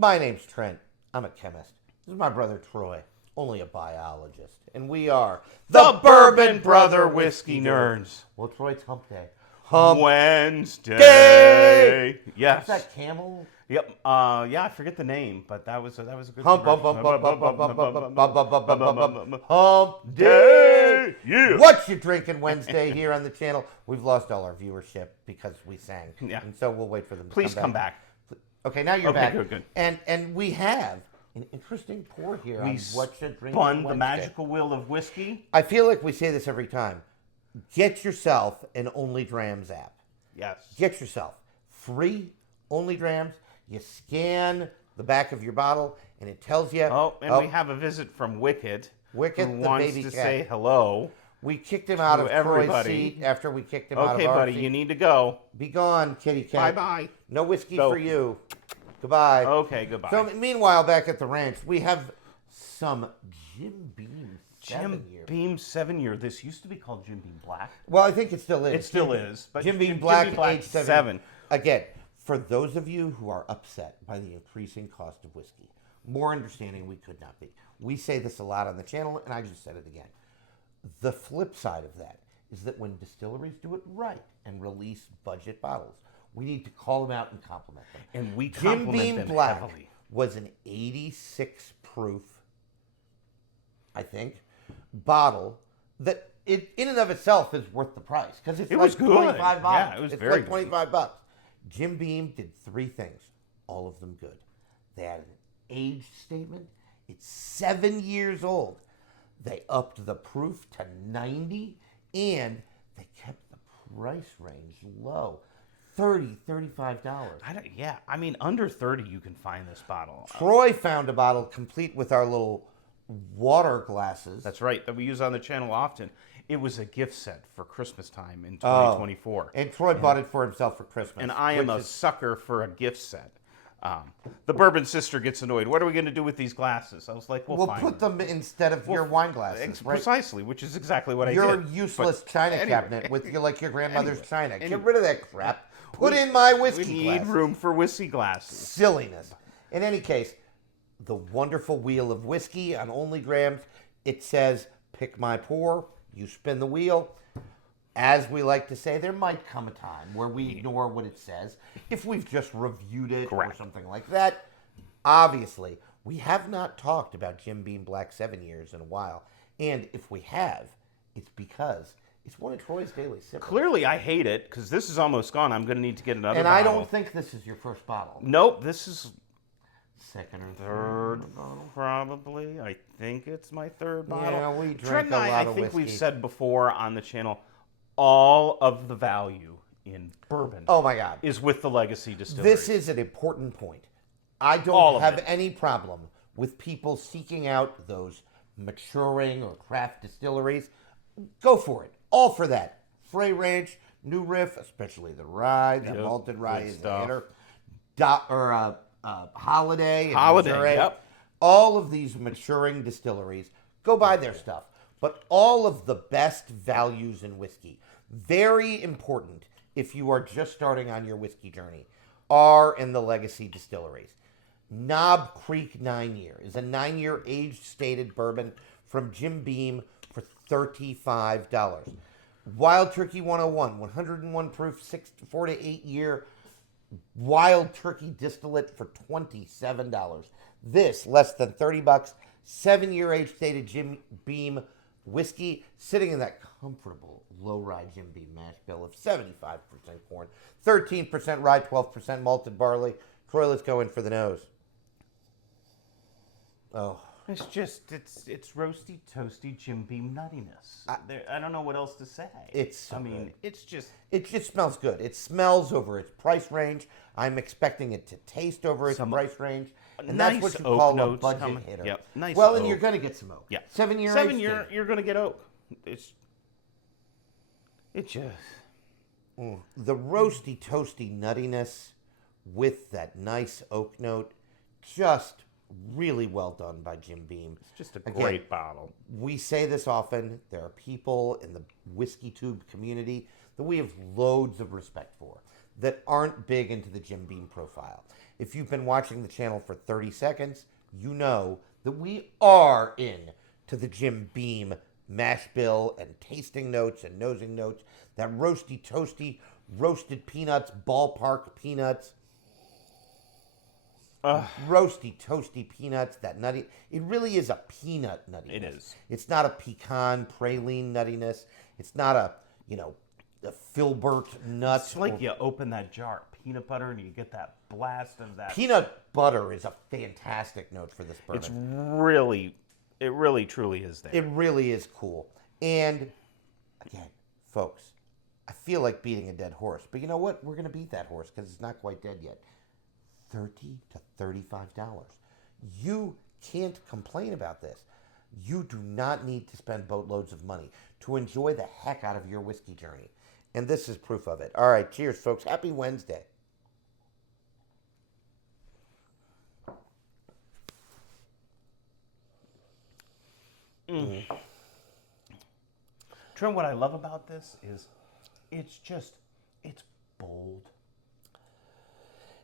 My name's Trent. I'm a chemist. This is my brother Troy, only a biologist. And we are The Bourbon Brother Whiskey Nerds. Well, Troy, it's hump day. Wednesday. Yes. What's that, camel? Yep. Yeah, I forget the name, but that was a good Hump day. day. Yeah. What you drinking Wednesday here on the channel? We've lost all our viewership because we sang. Yeah. And so we'll wait for them to Please come back. Okay, now you're Okay, back. good. And we have an interesting pour here on what you drinking Spun the Wednesday. magical wheel of whiskey. I feel like we say this every time. Get yourself an Only Drams app. Yes. Get yourself free Only Drams. You scan the back of your bottle, and it tells you. Oh, and we have a visit from Wicked. Wicked, who the wants baby to cat. say hello. We kicked him out of Troy's everybody. seat after we kicked him out of Okay, our buddy, seat. you need to go. Be gone, kitty cat. Bye-bye. No whiskey Go. for you. Goodbye. Okay, goodbye. So, meanwhile, back at the ranch, we have some Jim Beam 7 Jim year. Beam 7-year. This used to be called Jim Beam Black. Well, I think it still is. It still is. But Jim Beam Black, age 7. 7. Again, for those of you who are upset by the increasing cost of whiskey, more understanding we could not be. We say this a lot on the channel, and I just said it again. The flip side of that is that when distilleries do it right and release budget bottles, we need to call them out and compliment them. And we Jim compliment Beam them Black heavily. was an 86 proof, I think, bottle that in and of itself is worth the price because it's It like was good. $25. Yeah, it was it's very like $25. Jim Beam did 3 things, all of them good. They had an age statement. It's 7 years old. They upped the proof to 90, and they kept the price range low. $30, $35. I mean, under 30 you can find this bottle. Troy found a bottle complete with our little water glasses. That's right, that we use on the channel often. It was a gift set for Christmas time in 2024. And Troy bought it for himself for Christmas. And I am which a is- sucker for a gift set. The Bourbon sister gets annoyed. What are we going to do with these glasses? I was like, We'll fine. put them instead of your wine glasses. Right? Precisely, which is exactly what I Your did. useless But china anyway. cabinet with your grandmother's china. Anyway. Get rid of that crap. Put in my whiskey We need glasses. room for whiskey glasses. Silliness. In any case, the wonderful wheel of whiskey on Only Grams, it says, pick my pour. You spin the wheel. As we like to say, there might come a time where we ignore what it says. If we've just reviewed it Correct. or something like that. Obviously, we have not talked about Jim Beam Black 7 years in a while. And if we have, it's because it's one of Troy's daily sippers. Clearly, I hate it because this is almost gone. I'm going to need to get another And bottle. I don't think this is your first bottle. Nope, this is Second or third, probably. I think it's my third bottle. Yeah, we drink Trent and a I lot of think we've whiskey. said before on the channel, all of the value in bourbon Oh my God. is with the legacy distillery. This is an important point. I All don't of have it. any problem with people seeking out those maturing or craft distilleries. Go for it. All for that. Frey Ranch, New Riff, especially the rye, the Yep, malted rye good is the stuff. hitter. Holiday. in Holiday, Missouri. yep. All of these maturing distilleries, go buy their stuff. But all of the best values in whiskey, very important if you are just starting on your whiskey journey, are in the legacy distilleries. Knob Creek 9 Year is a 9-year age stated bourbon from Jim Beam for $35. Wild Turkey 101, 101 proof, 4 to 8 year Wild Turkey distillate for $27. This less than $30, 7-year age stated Jim Beam whiskey, sitting in that comfortable low rye Jim Beam mash bill of 75% corn, 13% rye, 12% malted barley. Troy, let's go in for the nose. Oh, It's just, it's roasty, toasty Jim Beam nuttiness. I don't know what else to say. It's so I mean, good. it's just... it just smells good. It smells over its price range. I'm expecting it to taste over its price range. And that's nice what you oak call a notes budget coming. hitter. Yep, nice well, and oak. you're going to get some oak. Yeah. 7-year 7 age year, stated. you're going to get oak. It just... The roasty, toasty nuttiness with that nice oak note, just really well done by Jim Beam. It's just a Again, great bottle. We say this often. There are people in the whiskey tube community that we have loads of respect for. that aren't big into the Jim Beam profile. If you've been watching the channel for 30 seconds, you know that we are in to the Jim Beam mash bill and tasting notes and nosing notes. That roasty, toasty, roasted peanuts, ballpark peanuts. Roasty, toasty peanuts, that nutty. It really is a peanut nuttiness. It is. It's not a pecan, praline nuttiness. It's not a filbert nut. It's like you open that jar of peanut butter and you get that blast of that. Peanut butter is a fantastic note for this bourbon. It really truly is there. It really is cool. And again, folks, I feel like beating a dead horse, but you know what? We're going to beat that horse because it's not quite dead yet. $30 to $35. You can't complain about this. You do not need to spend boatloads of money to enjoy the heck out of your whiskey journey. And this is proof of it. All right, cheers, folks. Happy Wednesday. Trent, what I love about this is it's bold.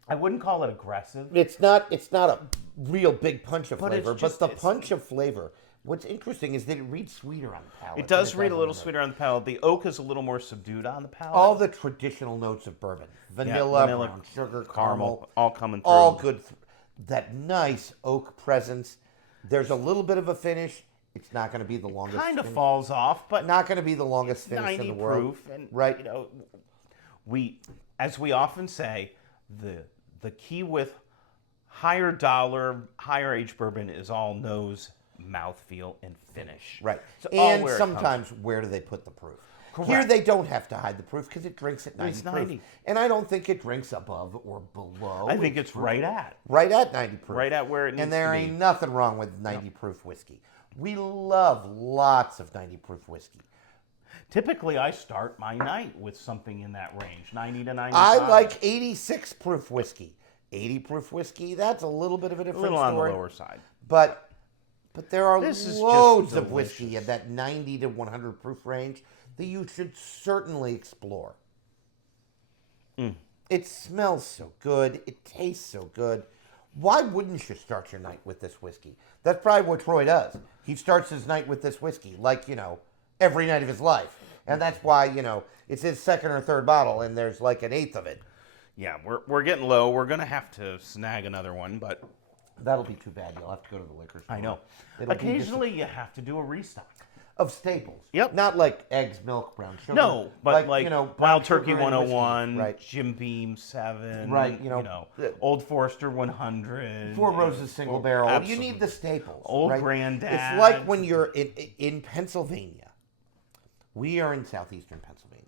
I wouldn't call it aggressive. It's not a real big punch of flavor, it's just- but the punch of flavor, what's interesting is that it reads sweeter on the palate. It does than read a on little the nose. sweeter on the palate. The oak is a little more subdued on the palate. All the traditional notes of bourbon. Vanilla, brown sugar, caramel. all coming through. All good. That nice oak presence. There's a little bit of a finish. It's not going to be the longest. Kind of finish. falls off, but Not going to be the longest finish 90 in the world. proof. And, Right. You know, as we often say, the key with higher dollar, higher aged bourbon is all nose, mouthfeel, and finish. Right. So all And where it comes sometimes, where do they put the proof? Correct. Here, they don't have to hide the proof because it drinks at 90 It's proof. 90. And I don't think it drinks above or below. I think it's right at. Right at 90 proof. Right at where it needs And there to ain't be. nothing wrong with 90 proof whiskey. We love lots of 90 proof whiskey. Typically, I start my night with something in that range, 90 to 95. I like 86 proof whiskey. 80 proof whiskey, that's a little bit of a a different little on the story. lower side. But there are This is just loads of whiskey delicious. in that 90 to 100 proof range that you should certainly explore. It smells so good. It tastes so good. Why wouldn't you start your night with this whiskey? That's probably what Troy does. He starts his night with this whiskey, like, every night of his life. And that's why, it's his second or third bottle, and there's like an eighth of it. Yeah, we're getting low. We're going to have to snag another one, but That'll be too bad. You'll have to go to the liquor store. I know. It'll be Occasionally, you have to do a restock. of staples. Yep. Not like eggs, milk, brown sugar. No, but like brown Wild Turkey sugar and whiskey. 101, Right. Jim Beam 7, Right, Old Forester 100. Four Roses single barrel. Absolutely. You need the staples. Old right? Granddad. It's like when you're in Pennsylvania. We are in southeastern Pennsylvania.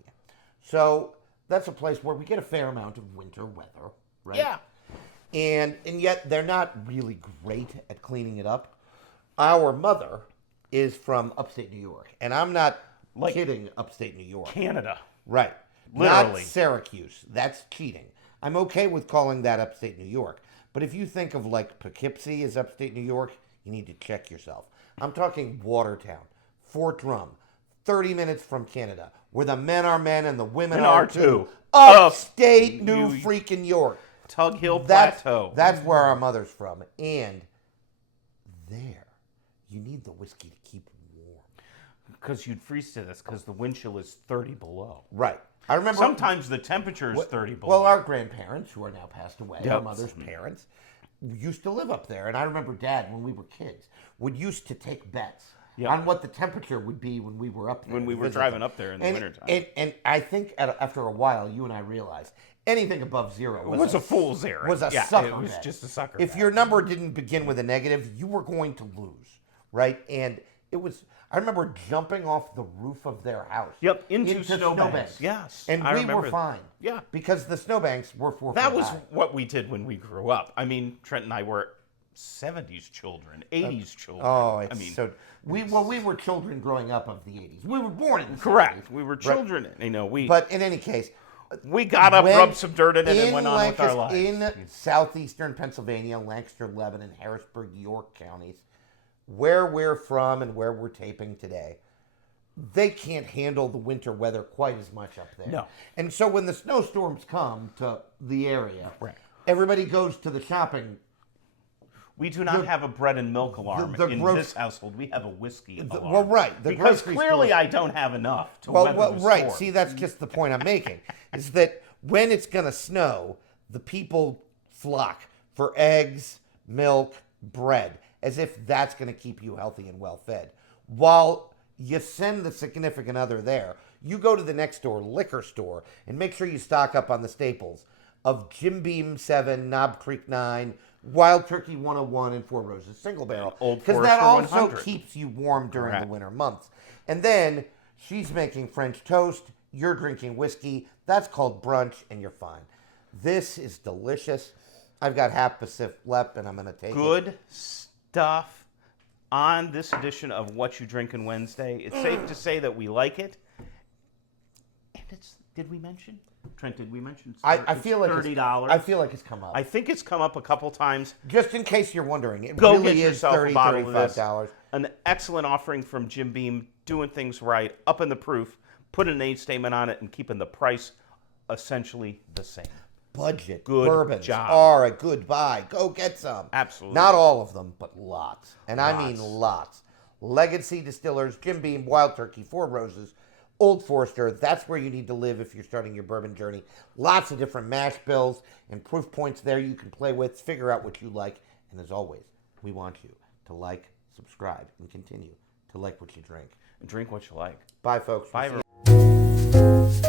So that's a place where we get a fair amount of winter weather, right? Yeah. And yet they're not really great at cleaning it up. Our mother is from upstate New York. And I'm not kidding upstate New York. Canada. Right. Literally. Not Syracuse. That's cheating. I'm okay with calling that upstate New York. But if you think of like Poughkeepsie as upstate New York, you need to check yourself. I'm talking Watertown, Fort Drum, 30 minutes from Canada, where the men are men and the women are too. Upstate New freaking York. Tug Hill Plateau. That's where our mother's from. And there, you need the whiskey to keep warm. Because you'd freeze to this because the wind chill is 30 below. Right. I remember Sometimes the temperature is 30 below. Well, our grandparents, who are now passed away, our Yep. mother's parents, used to live up there. And I remember Dad, when we were kids, would used to take bets Yep. on what the temperature would be when we were up there. When we to were visit driving them. up there in the wintertime. And I think after a while, you and I realized anything above zero it was a fool's errand. was a yeah, sucker It was bet. just a sucker If bet. your number didn't begin with a negative, you were going to lose, right? And it was. I remember jumping off the roof of their house. Yep, into snowbanks. snowbanks. Yes, and I we remember were fine. Yeah. because the snowbanks were 4 That feet was high. what we did when we grew up. I mean, Trent and I were 70s children, 80s children. Oh, it's I mean, so we were children growing up of the 80s. We were born in the correct. 70s. We were children. We But in any case, we got up, when- rubbed some dirt in it, and in went on with our lives. In southeastern Pennsylvania, Lancaster, Lebanon, Harrisburg, York counties, where we're from and where we're taping today, they can't handle the winter weather quite as much up there. No. And so when the snowstorms come to the area, Right. everybody goes to the shopping. We do not have a bread and milk alarm in gross- this household. We have a whiskey alarm. Well, right. The because grocery clearly store- I don't have enough to Well, weather the right. storm. See, that's just the point I'm making. Is that when it's going to snow, the people flock for eggs, milk, bread, as if that's going to keep you healthy and well fed. While you send the significant other there, you go to the next door, liquor store, and make sure you stock up on the staples of Jim Beam 7, Knob Creek 9, Wild Turkey 101, and Four Roses Single Barrel. Old Because that Forester also 100. keeps you warm during the Correct. winter months. And then she's making French toast, you're drinking whiskey. That's called brunch, and you're fine. This is delicious. I've got half Pacific left, and I'm going to take it. Good stuff on this edition of What You Drinkin' Wednesday. It's safe to say that we like it. And it's, did we mention? Trent, did we mention? I feel like $30. I feel like it's come up. I think it's come up a couple times. Just in case you're wondering, it Go really get is yourself a bottle of this. $35. An excellent offering from Jim Beam, doing things right, upping the proof, putting an age statement on it, and keeping the price essentially the same. Budget Good bourbons job. are a good buy. Go get some. Absolutely. Not all of them, but lots. And I mean Lots. lots. Legacy Distillers, Jim Beam, Wild Turkey, Four Roses, Old Forester. That's where you need to live if you're starting your bourbon journey. Lots of different mash bills and proof points there you can play with. Figure out what you like. And as always, we want you to like, subscribe, and continue to like what you drink. And drink what you like. Bye, folks. Bye, We'll see you.